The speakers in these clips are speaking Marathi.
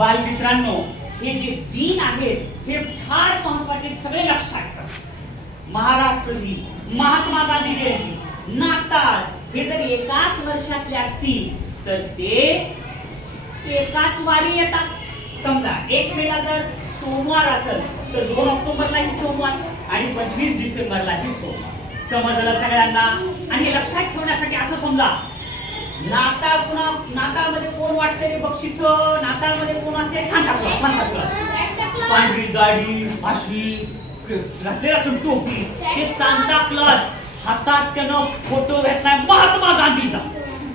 बालमित्रांनो हे जे दिन आहेत हे फार महत्त्वाचे सगळे लक्षात ठेवा. महाराष्ट्र दिन महात्मा गांधी जयंती नाताळ हे जर एकाच वर्षातले असतील तर ते एकाच वारी येतात. समजा एक मेला जर सोमवार असेल तर दोन ऑक्टोबरलाही सोमवार आणि पंचवीस डिसेंबरलाही सोमवार. समजलं सगळ्यांना? आणि हे लक्षात ठेवण्यासाठी असं समजा नाताळ पुन्हा नाताळमध्ये कोण वाटते रे बक्षीस? नाताळमध्ये कोण असते सांता क्लॉज सांता क्लॉज पांढरी गाडी फाशी घातलेला असून टोपी ते सांता क्लॉज हातात त्यानं फोटो घेतलाय महात्मा गांधीचा.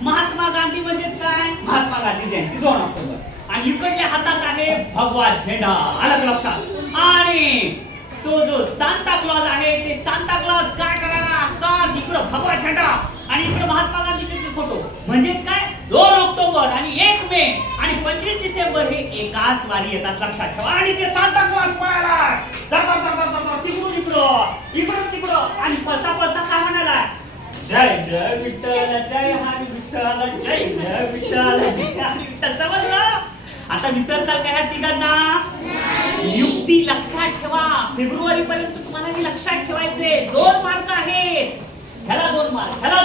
महात्मा गांधी म्हणजे काय? महात्मा गांधी जयंती दोन ऑक्टोबर. आणि इकडल्या हातात आहे भगवा झेंडा. अलग लक्षात. आणि तो जो सांता क्लॉज आहे ते सांता क्लॉज काय करायला? असा इकडं भगवा झेंडा. आणि इकडं महात्मा म्हणजेच काय? दोन ऑक्टोबर आणि एक मे आणि पंचवीस डिसेंबर हे एकाच वारी येतात लक्षात ठेवा. आणि ते सांता क्लॉज पळाला तिकडून इकडं. इकडून तिकडं. आणि पळता पळता काय म्हणाला? जय जय विठ्ठल जय हरी विठ्ठल जय जय विठ्ठल जय हरी विठ्ठल. समजलं? आता विसरताल का ह्या तिघांना? युक्ती लक्षात ठेवा. फेब्रुवारी पर्यंत तुम्हाला हे लक्षात ठेवायचे. दोन मार्क आहेत. ह्याला दोन मार्क ह्याला